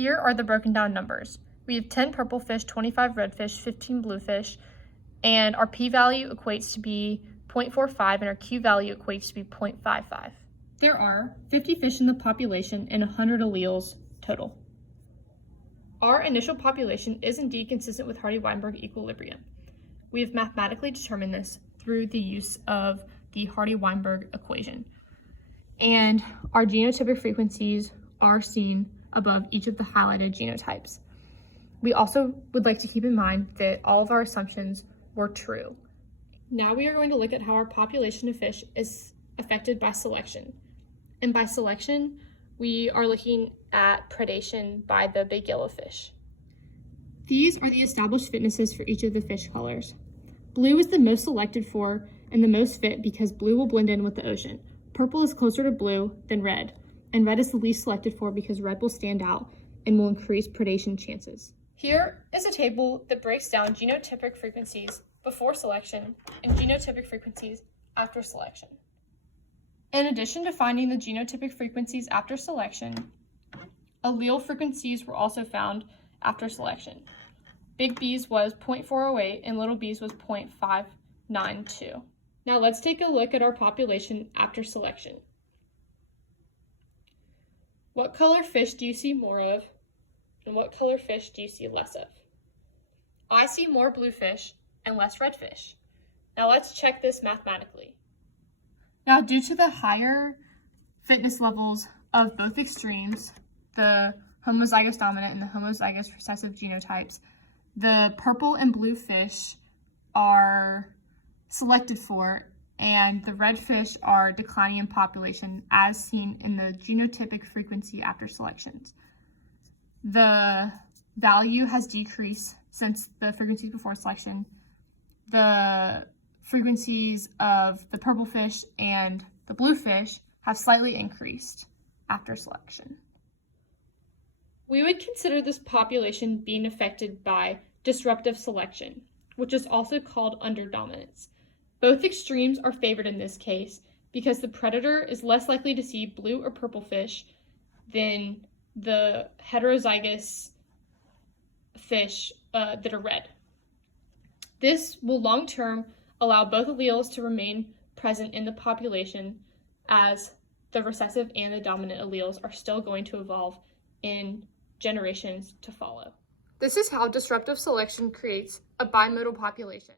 Here are the broken down numbers. We have 10 purple fish, 25 red fish, 15 blue fish, and our p-value equates to be 0.45 and our q-value equates to be 0.55. There are 50 fish in the population and 100 alleles total. Our initial population is indeed consistent with Hardy-Weinberg equilibrium. We have mathematically determined this through the use of the Hardy-Weinberg equation. And our genotypic frequencies are seen above each of the highlighted genotypes. We also would like to keep in mind that all of our assumptions were true. Now we are going to look at how our population of fish is affected by selection. And by selection, we are looking at predation by the big yellow fish. These are the established fitnesses for each of the fish colors. Blue is the most selected for and the most fit because blue will blend in with the ocean. Purple is closer to blue than red, and red is the least selected for because red will stand out and will increase predation chances. Here is a table that breaks down genotypic frequencies before selection and genotypic frequencies after selection. In addition to finding the genotypic frequencies after selection, allele frequencies were also found after selection. Big B's was 0.408 and little b's was 0.592. Now let's take a look at our population after selection. What color fish do you see more of, and what color fish do you see less of? I see more blue fish and less red fish. Now let's check this mathematically. Now, due to the higher fitness levels of both extremes, the homozygous dominant and the homozygous recessive genotypes, the purple and blue fish are selected for, and the red fish are declining in population as seen in the genotypic frequency after selections. The value has decreased since the frequencies before selection. The frequencies of the purple fish and the blue fish have slightly increased after selection. We would consider this population being affected by disruptive selection, which is also called underdominance. Both extremes are favored in this case because the predator is less likely to see blue or purple fish than the heterozygous fish that are red. This will long-term allow both alleles to remain present in the population as the recessive and the dominant alleles are still going to evolve in generations to follow. This is how disruptive selection creates a bimodal population.